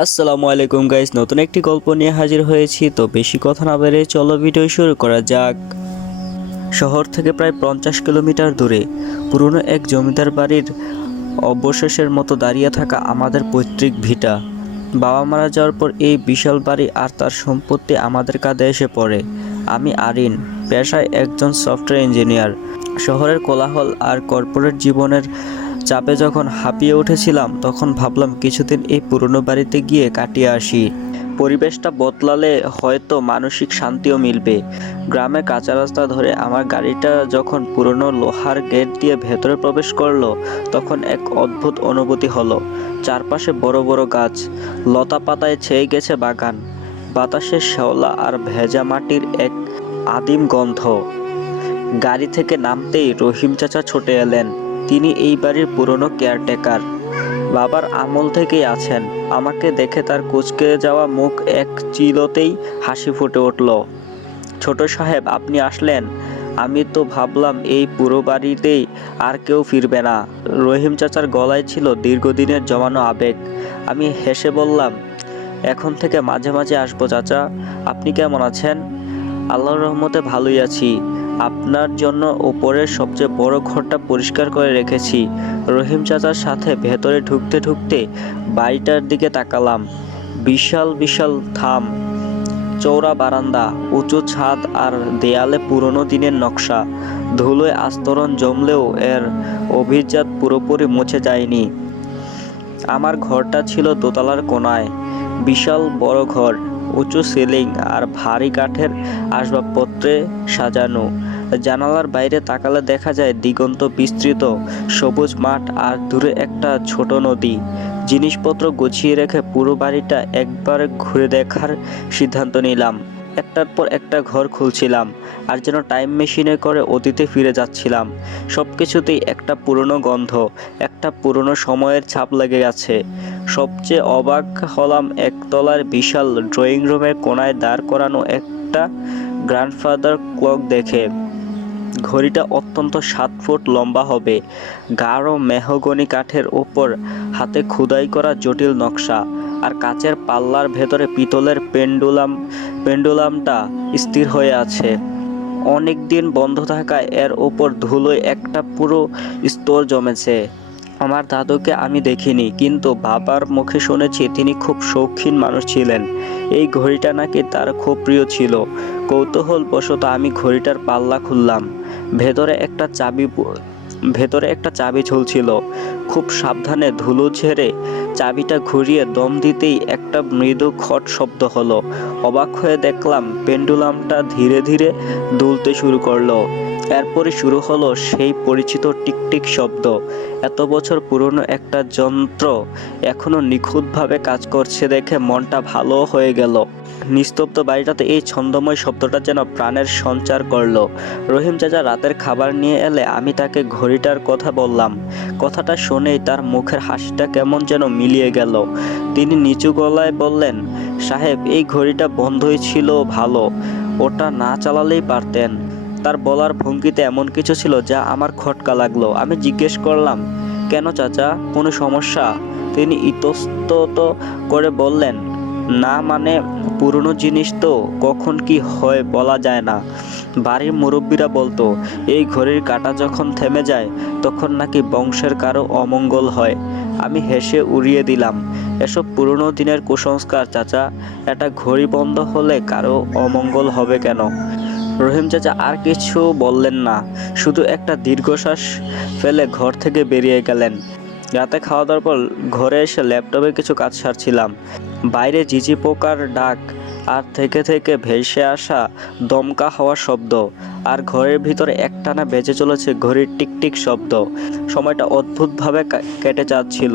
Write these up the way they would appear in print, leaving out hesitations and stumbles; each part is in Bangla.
আসসালামু আলাইকুম গাইস, নতুন একটি গল্প নিয়ে হাজির হয়েছি। তো বেশি কথা না বেড়ে চলো ভিডিও শুরু করা যাক। শহর থেকে প্রায় 50 কিলোমিটার দূরে পুরনো এক জমিদার বাড়ির অবশেষের মতো দাঁড়িয়ে থাকা আমাদের পৈতৃক ভিটা। বাবা মারা যাওয়ার পর এই বিশাল বাড়ি আর তার সম্পত্তি আমাদের কাঁধে এসে পড়ে। আমি আরিন, পেশায় একজন সফটওয়্যার ইঞ্জিনিয়ার। শহরের কোলাহল আর কর্পোরেট জীবনের চাপে যখন হাঁপিয়ে উঠেছিলাম, তখন ভাবলাম কিছুদিন এই পুরনো বাড়িতে গিয়ে কাটিয়ে আসি। পরিবেশটা বদলালে হয়তো মানসিক শান্তিও মিলবে। গ্রামে কাঁচা রাস্তা ধরে আমার গাড়িটা যখন পুরনো লোহার গেট দিয়ে ভেতরে প্রবেশ করলো, তখন এক অদ্ভুত অনুভূতি হলো। চারপাশে বড় বড় গাছ, লতা পাতায় ছেয়ে গেছে বাগান, বাতাসে শ্যাওলা আর ভেজা মাটির এক আদিম গন্ধ। গাড়ি থেকে নামতেই রহিম চাচা ছুটে এলেন। তিনি এই বাড়ির পুরনো কেয়ারটেকার, বাবার আমল থেকেই আছেন। আমাকে দেখে তার কুঁচকে যাওয়া মুখ এক চিলতেই হাসি ফুটে উঠল। ছোট সাহেব, আপনি আসলেন? আমি তো ভাবলাম এই পুরো বাড়িতেই আর কেউ ফিরবে না। রহিম চাচার গলায় ছিল দীর্ঘদিনের জমানো আবেগ। আমি হেসে বললাম, এখন থেকে মাঝে মাঝে আসবো চাচা। আপনি কেমন আছেন? আল্লাহর রহমতে ভালোই আছি। আপনার জন্য উপরের সবচেয়ে বড় ঘরটা পরিষ্কার করে রেখেছি। রহিম চাচার সাথে ভেতরে ঢুকতে ঢুকতে বাড়িটার দিকে তাকালাম। বিশাল বিশাল থাম, চওড়া বারান্দা, উঁচু ছাদ আর দেয়ালে পুরনো দিনের নকশা। ধুলোয় আস্তরণ জমলেও এর অভিজাত পুরোপুরি মুছে যায়নি। আমার ঘরটা ছিল দোতলার কোণায়। বিশাল বড় ঘর, উঁচু সিলিং আর ভারী কাঠের আসবাবপত্রে সাজানো। জানালার বাইরে তাকালে দেখা যায় দিগন্ত বিস্তৃত সবুজ মাঠ আর দূরে একটা ছোট নদী। জিনিসপত্র গুছিয়ে রেখে পুরো বাড়িটা একবার ঘুরে দেখার সিদ্ধান্ত নিলাম। একটার পর একটা ঘর খুলছিলাম, আর যেন টাইম মেশিনে করে অতীতে ফিরে যাচ্ছিলাম। সব কিছুতেই একটা পুরনো গন্ধ, একটা পুরনো সময়ের ছাপ লেগে গেছে। সবচেয়ে অবাক হলাম একতলার বিশাল ড্রয়িং রুমের কোণায় দাঁড় করানো একটা গ্র্যান্ডফাদার ক্লক দেখে। ঘড়িটা অত্যন্ত 7 ফুট লম্বা হবে, গাঢ় মেহগনি কাঠের ওপর হাতে খোদাই করা জটিল নকশা, আর কাচের পাল্লার ভেতরে পিতলের পেন্ডুলামটা স্থির হয়ে আছে। অনেক দিন বন্ধ থাকায় এর ওপর ধুলোয় একটা পুরো স্তর জমেছে। আমার দাদুকে আমি দেখিনি, কিন্তু বাবার মুখে শুনেছি তিনি খুব শৌখিন মানুষ ছিলেন। এই ঘড়িটা নাকি তার খুব প্রিয় ছিল। কৌতূহলবশত আমি ঘড়িটার পাল্লা খুললাম। ভেতরে একটা চাবি ঝুলছিল। খুব সাবধানে ধুলো ঝেড়ে চাবিটা ঘুরিয়ে দম দিতেই একটা মৃদু খট শব্দ হলো। অবাক হয়ে দেখলাম পেন্ডুলামটা ধীরে ধীরে দুলতে শুরু করলো। এরপরই শুরু হলো সেই পরিচিত টিকটিক শব্দ। এত বছর পুরনো একটা যন্ত্র এখনো নিখুঁতভাবে কাজ করছে দেখে মনটা ভালো হয়ে গেল। নিস্তব্ধ বাড়িটাতে এই ছন্দময় শব্দটা যেন প্রাণের সঞ্চার করলো। রহিম চাচা রাতের খাবার নিয়ে এলে আমি তাকে ঘড়িটার কথা বললাম। কথাটা শুনেই তার মুখের হাসিটা কেমন যেন মিলিয়ে গেল। তিনি নিচু গলায় বললেন, সাহেব, এই ঘড়িটা বন্ধই ছিল ভালো, ওটা না চালালেই পারতেন। তার বলার ভঙ্গিতে এমন কিছু ছিল যা আমার খটকা লাগলো। আমি জিজ্ঞেস করলাম, কেন চাচা, কোনো সমস্যা? তিনি ইতস্তত করে বললেন, না মানে, পুরনো জিনিস তো কখন কি হয় বলা যায় না। বাড়ির মুরব্বীরা বলতো এই ঘড়ির কাঁটা যখন থেমে যায় তখন নাকি বংশের কারো অমঙ্গল হয়। আমি হেসে উড়িয়ে দিলাম, এসব পুরনো দিনের কুসংস্কার চাচা। একটা ঘড়ি বন্ধ হলে কারো অমঙ্গল হবে কেন? রহিম চাচা আর কিছু বললেন না, শুধু একটা দীর্ঘশ্বাস ফেলে ঘর থেকে বেরিয়ে গেলেন। রাতে খাওয়া দাওয়ার পর ঘরে এসে ল্যাপটপে কিছু কাজ সারছিলাম। বাইরে ঝিঝি পোকার ডাক আর থেকে থেকে ভেসে আসা দমকা হওয়ার শব্দ, আর ঘরের ভিতরে একটানা বেজে চলেছে ঘড়ির টিকটিক শব্দ। সময়টা অদ্ভুতভাবে কেটে যাচ্ছিল।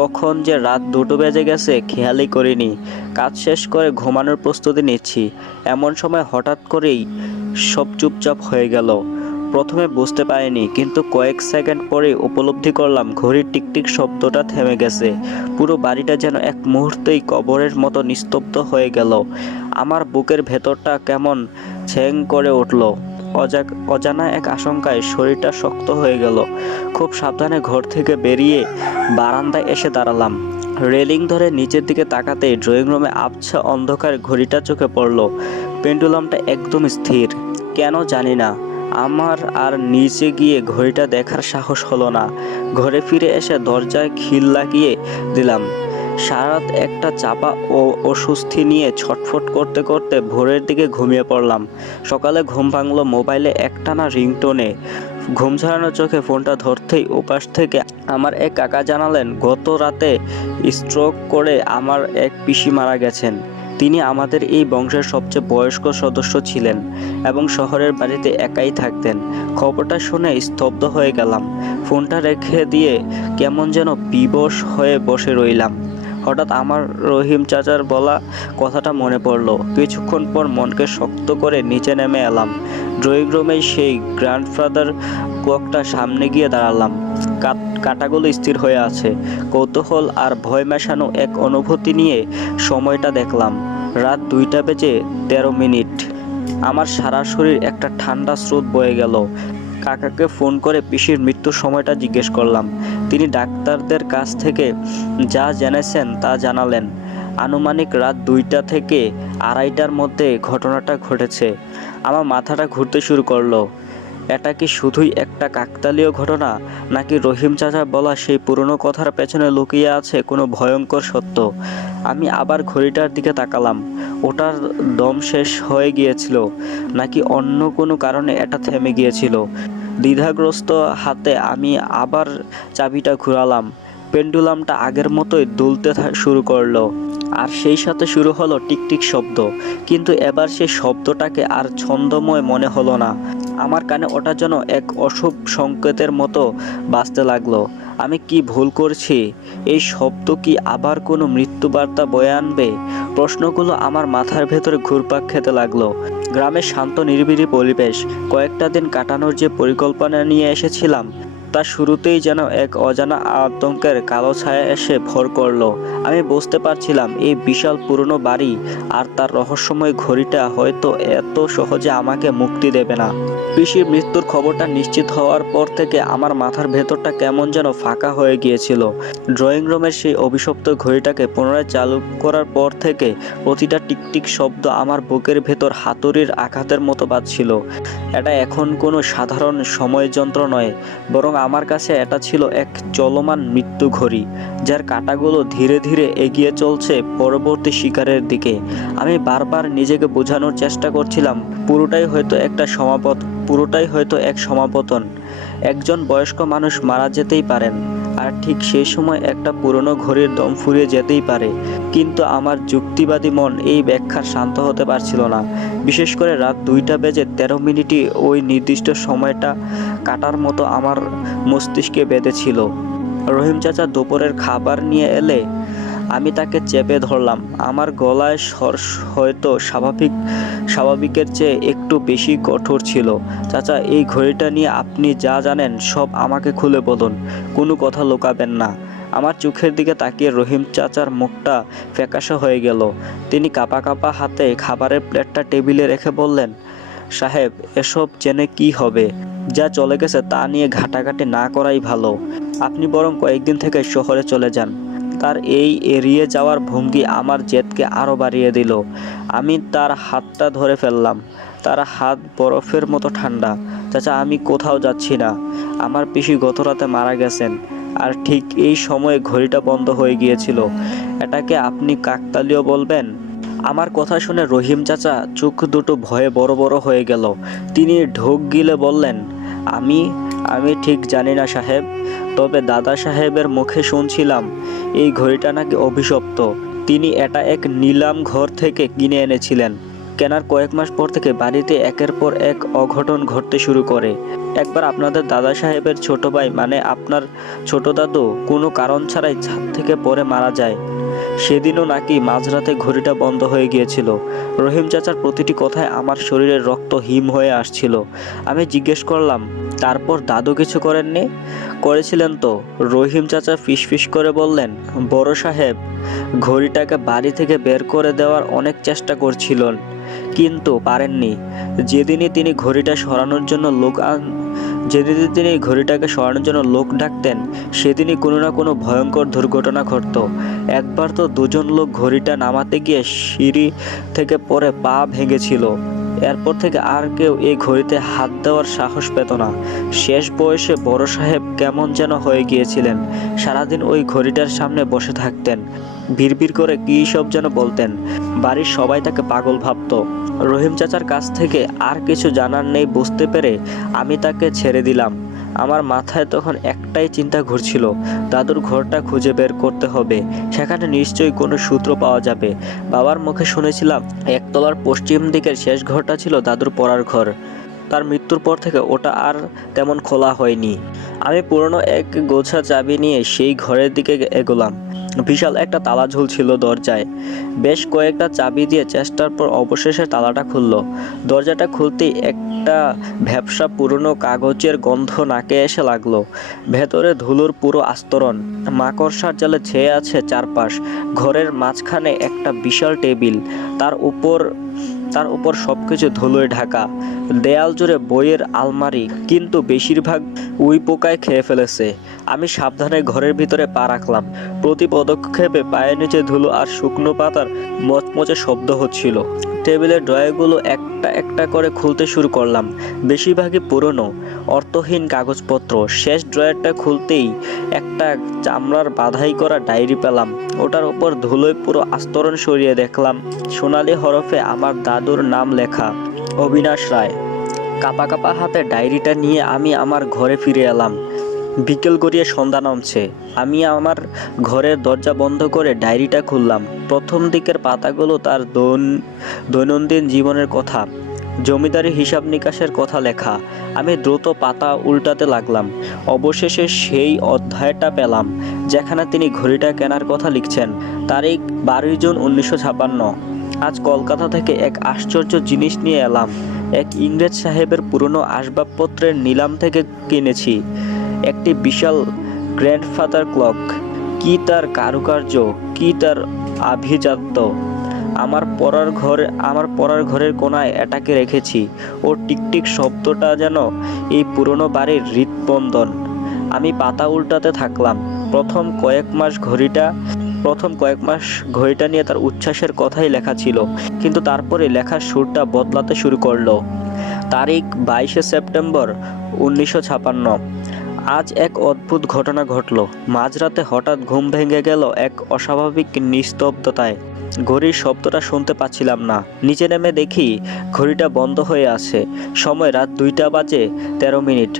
কখন যে রাত 2টো বেজে গেছে খেয়ালই করিনি। কাজ শেষ করে ঘুমানোর প্রস্তুতি নিচ্ছি, এমন সময় হঠাৎ করেই সব চুপচাপ হয়ে গেল। প্রথমে বুঝতে পারিনি, কিন্তু কয়েক সেকেন্ড পরেই উপলব্ধি করলাম ঘড়ির টিকটিক শব্দটা থেমে গেছে। পুরো বাড়িটা যেন এক মুহূর্তেই কবরের মতো নিস্তব্ধ হয়ে গেল। আমার বুকের ভেতরটা কেমন ছ্যাং করে উঠল। অজানা এক আশঙ্কায় শরীরটা শক্ত হয়ে গেল। খুব সাবধানে ঘর থেকে বেরিয়ে বারান্দায় এসে দাঁড়ালাম। রেলিং ধরে নিচের দিকে তাকাতেই ড্রয়িং রুমে আবছা অন্ধকার ঘড়িটা চোখে পড়ল। পেন্ডুলামটা একদম স্থির, কেন জানি না। আমার আর নিচে গিয়ে ঘড়িটা দেখার সাহস হলো না। ঘরে ফিরে এসে দরজায় খিল লাগিয়ে দিলাম। সারাত একটা চাপা ও অস্বস্তি নিয়ে ছটফট করতে করতে ভোরের দিকে ঘুমিয়ে পড়লাম। সকালে ঘুম ভাঙলো মোবাইলে একটানা রিংটোনে। ঘুম ঝাড়ানো চোখে ফোনটা ধরতেই ওপাশ থেকে আমার এক কাকা জানালেন গত রাতে স্ট্রোক করে আমার এক পিসি মারা গেছেন। তিনি আমাদের এই বংশের সবচেয়ে বয়স্ক সদস্য ছিলেন এবং শহরের বাড়িতে একাই থাকতেন। খবরটা শুনে স্তব্ধ হয়ে গেলাম। ফোনটা রেখে দিয়ে কেমন যেন বিবশ হয়ে বসে রইলাম। হঠাৎ আমার রহিম চাচার বলা কথাটা মনে পড়লো। কিছুক্ষণ পর মনকে শক্ত করে নিচে নেমে এলাম। ড্রয়িং রুমে সেই গ্র্যান্ডফাদার ক্লকটা সামনে গিয়ে দাঁড়ালাম। কাঁটাগুলো স্থির হয়ে আছে। কৌতূহল আর ভয় মেশানো এক অনুভূতি নিয়ে সময়টা দেখলাম। রাত 2:13। আমার সারা শরীর একটা ঠান্ডা স্রোত বয়ে গেল। কাকাকে ফোন করে পিসির মৃত্যুর সময়টা জিজ্ঞেস করলাম। তিনি ডাক্তারদের কাছ থেকে যা জেনেছেন তা জানালেন। আনুমানিক রাত 2টা থেকে 2:30টার মধ্যে ঘটনাটা ঘটেছে। আমার মাথাটা ঘুরতে শুরু করলো। এটা কি শুধুই একটা কাকতালীয় ঘটনা, নাকি রহিম চাচা বলা সেই পুরনো কথার পেছনে লুকিয়ে আছে কোনো ভয়ঙ্কর সত্য? আমি আবার ঘড়িটার দিকে তাকালাম। ওটার দম শেষ হয়ে গিয়েছিল, নাকি অন্য কোনো কারণে এটা থেমে গিয়েছিল? দ্বিধাগ্রস্ত হাতে আমি আবার চাবিটা ঘোরালাম। পেন্ডুলামটা আগের মতোই দুলতে শুরু করলো, আর সেই সাথে শুরু হলো টিকটিক শব্দ। কিন্তু এবার সেই শব্দটাকে আর ছন্দময় মনে হলো না। আমার কানে ওটা যেন এক অশুভ সংকেতের মতো বাজতে লাগলো। আমি কি ভুল করছি? এই শব্দ কি আবার কোনো মৃত্যুবার্তা বয়ে আনবে? প্রশ্নগুলো আমার মাথার ভেতরে ঘুরপাক খেতে লাগলো। গ্রামের শান্ত নিরিবিলি পরিবেশ, কয়েকটা দিন কাটানোর যে পরিকল্পনা নিয়ে এসেছিলাম তা শুরুতেই যেন এক অজানা আতঙ্কের কালো ছায়া এসে ভর করলো। আমি বুঝতে পারছিলাম এই বিশাল পুরনো বাড়ি আর তার রহস্যময় ঘড়িটা হয়তো এত সহজে আমাকে মুক্তি দেবে না। পিসির মৃত্যুর খবরটা নিশ্চিত হওয়ার পর থেকে আমার মাথার ভেতরটা কেমন যেন ফাঁকা হয়ে গিয়েছিল। ড্রয়িং রুমের সেই অভিশপ্ত ঘড়িটাকে পুনরায় চালু করার পর থেকে প্রতিটা টিকটিক শব্দ আমার বুকের ভেতর হাতুড়ির আঘাতের মতো বাজছিল। এটা এখন কোনো সাধারণ সময়যন্ত্র নয়, বরং আমার কাছে এটা ছিল এক চলমান মৃত্যু ঘড়ি, যার কাঁটাগুলো ধীরে ধীরে এগিয়ে চলছে পরবর্তী শিকারের দিকে। আমি বারবার নিজেকে বোঝানোর চেষ্টা করছিলাম পুরোটাই হয়তো এক সমাপতন। একজন বয়স্ক মানুষ মারা যেতেই পারেন, আর ঠিক সেই সময় একটা পুরনো ঘড়ির দম ফুরিয়ে যেতেই পারে। কিন্তু আমার যুক্তিবাদী মন এই ব্যাখ্যার শান্ত হতে পারছিল না। বিশেষ করে রাত 2:13 ওই নির্দিষ্ট সময়টা কাটার মতো আমার মস্তিষ্কে বেঁধেছিল। রহিম চাচা দুপুরের খাবার নিয়ে এলে আমি তাকে চেপে ধরলাম। আমার গলায় স্বর হয়তো স্বাভাবিকের চেয়ে একটু বেশি কঠোর ছিল। চাচা, এই ঘড়িটা নিয়ে আপনি যা জানেন সব আমাকে খুলে বলুন, কোনো কথা লুকাবেন না। আমার চোখের দিকে তাকিয়ে রহিম চাচার মুখটা ফ্যাকাশে হয়ে গেল। তিনি কাঁপা কাঁপা হাতে খাবারের প্লেটটা টেবিলে রেখে বললেন, সাহেব, এসব জেনে কি হবে? যা চলে গেছে তা নিয়ে ঘাটাঘাটি না করাই ভালো। আপনি বরং কয়েকদিন থেকে শহরে চলে যান। তার এই এড়িয়ে যাওয়ার ভঙ্গি আমার জেদকে আরও বাড়িয়ে দিল। আমি তার হাতটা ধরে ফেললাম। তার হাত বরফের মতো ঠান্ডা। চাচা, আমি কোথাও যাচ্ছি না। আমার পিসি গত রাতে মারা গেছেন, আর ঠিক এই সময়ে ঘড়িটা বন্ধ হয়ে গিয়েছিল। এটাকে আপনি কাকতালীয় বলবেন? আমার কথা শুনে রহিম চাচা চোখ দুটো ভয়ে বড় বড় হয়ে গেল। তিনি ঢোক গিলে বললেন, আমি ঠিক জানি না সাহেব, তবে দাদা সাহেবের মুখে শুনছিলাম এই ঘড়িটা নাকি অভিশপ্ত। তিনি এটা এক নিলাম ঘর থেকে কিনে এনেছিলেন। কেনার কয়েক মাস পর থেকে বাড়িতে একের পর এক অঘটন ঘটতে শুরু করে। একবার আপনাদের দাদা সাহেবের ছোট ভাই, মানে আপনার ছোট দাদু, কোনো কারণ ছাড়াই ছাদ থেকে পড়ে মারা যায়। সেদিনও নাকি মাঝরাতে ঘড়িটা বন্ধ হয়ে গিয়েছিল। রহিম চাচার প্রতিটি কথায় আমার শরীরের রক্ত হিম হয়ে আসছিল। আমি জিজ্ঞেস করলাম, তারপর দাদু কিছু করেননি? করেছিলেন তো। রহিম চাচা ফিসফিস করে বললেন, বড় সাহেব ঘড়িটাকে বাড়ি থেকে বের করে দেওয়ার অনেক চেষ্টা করছিলেন, কিন্তু পারেননি। যেদিনই তিনি ঘড়িটা সরানোর জন্য যেদিন তিনি ঘড়িটাকে সরানোর জন্য লোক ডাকতেন সেদিনই কোনো না কোনো ভয়ঙ্কর দুর্ঘটনা ঘটত। একবার তো দুজন লোক ঘড়িটা নামাতে গিয়ে সিঁড়ি থেকে পড়ে পা ভেঙেছিল। এরপর থেকে আর কেউ এই ঘড়িতে হাত দেওয়ার সাহস পেত না। শেষ বয়সে বড় সাহেব কেমন যেন হয়ে গিয়েছিলেন। সারাদিন ওই ঘড়িটার সামনে বসে থাকতেন, বিড়বিড় করে কী সব যেন বলতেন। বাড়ির সবাই তাকে পাগল ভাবত। রহিম চাচার কাছ থেকে আর কিছু জানার নেই বুঝতে পেরে আমি তাকে ছেড়ে দিলাম। আমার মাথায় তখন একটাই চিন্তা ঘুরছিল, দাদুর ঘরটা খুঁজে বের করতে হবে, সেখানে নিশ্চয়ই কোনো সূত্র পাওয়া যাবে। বাবার মুখে শুনেছিলাম একতলার পশ্চিম দিকের শেষ ঘরটা ছিল দাদুর পড়ার ঘর। তার মৃত্যুর পর থেকে ওটা আর তেমন খোলা হয়নি। আমি পুরনো এক গোছা চাবি নিয়ে সেই ঘরের দিকে এগোলাম। বিশাল একটা তালা ঝুলছিল দরজায়। বেশ কয়েকটা চাবি দিয়ে চেষ্টার পর অবশেষে তালাটা খুলল। দরজাটা খুলতেই একটা ভ্যাপসা পুরনো কাগজের গন্ধ নাকে এসে লাগলো। ভেতরে ধুলোর পুরো আস্তরণ, মাকড়সার জালে ছেয়ে আছে চারপাশ। ঘরের মাঝখানে একটা বিশাল টেবিল, তার উপর সবকিছু ধুলোয় ঢাকা। দেয়াল জুড়ে বইয়ের আলমারি, কিন্তু বেশিরভাগ উই পোকায় খেয়ে ফেলেছে। আমি সাবধানে ঘরের ভিতরে পা রাখলাম। প্রতি পদক্ষেপে পায়ের নিচে ধুলো আর শুকনো পাতার মচমচে শব্দ হচ্ছিল। টেবিলের ড্রয়ারগুলো একটা একটা করে খুলতে শুরু করলাম। বেশিরভাগই পুরনো, অর্থহীন কাগজপত্র। শেষ ড্রয়ারটা খুলতেই একটা চামড়ার বাঁধাই করা ডায়েরি পেলাম। ওটার ওপর ধুলোয় পুরো আস্তরণ সরিয়ে দেখলাম সোনালি হরফে আমার দাদুর নাম লেখা, অবিনাশ রায়। কাঁপা কাঁপা হাতে ডায়েরিটা নিয়ে আমি আমার ঘরে ফিরে এলাম। বিকেল গড়িয়ে সন্ধ্যা নামছে। আমি আমার ঘরের দরজা বন্ধ করে ডায়েরিটা খুললাম। প্রথম দিকের পাতাগুলো তার দৈনন্দিন জীবনের কথা, জমিদারি হিসাব নিকাশের কথা লেখা। আমি দ্রুত পাতা উল্টাতে লাগলাম। অবশেষে সেই অধ্যায়টা পেলাম যেখানে তিনি ঘড়িটা কেনার কথা লিখছেন। তারিখ 12 জুন 1956। আজ কলকাতা থেকে এক আশ্চর্য জিনিস নিয়ে এলাম। এক ইংরেজ সাহেবের পুরনো আসবাবপত্রের নিলাম থেকে কিনেছি। একটি বিশাল গ্র্যান্ডফাদার ক্লক। কি তার কারুকার্য, কি তার আভিজাত্য! আমার পড়ার ঘরের কোনায় এটাকে রেখেছি। ওর টিকটিক শব্দটা যেন এই পুরনো বাড়ির হৃদস্পন্দন। আমি পাতা উল্টাতে থাকলাম। প্রথম কয়েক মাস ঘড়িটা নিয়ে তার উচ্ছ্বাসের কথাই লেখা ছিল, কিন্তু তারপরে লেখার সুরটা বদলাতে শুরু করলো। তারিখ 22 সেপ্টেম্বর 1956। আজ এক অদ্ভুত ঘটনা ঘটল। মাঝরাতে হঠাৎ ঘুম ভেঙে গেল এক অস্বাভাবিক নিস্তব্ধতায়। ঘড়ির শব্দটা শুনতে পাচ্ছিলাম না। নিচে নেমে দেখি ঘড়িটা বন্ধ হয়ে আছে। সময় রাত 2টা বাজে 13 মিনিট।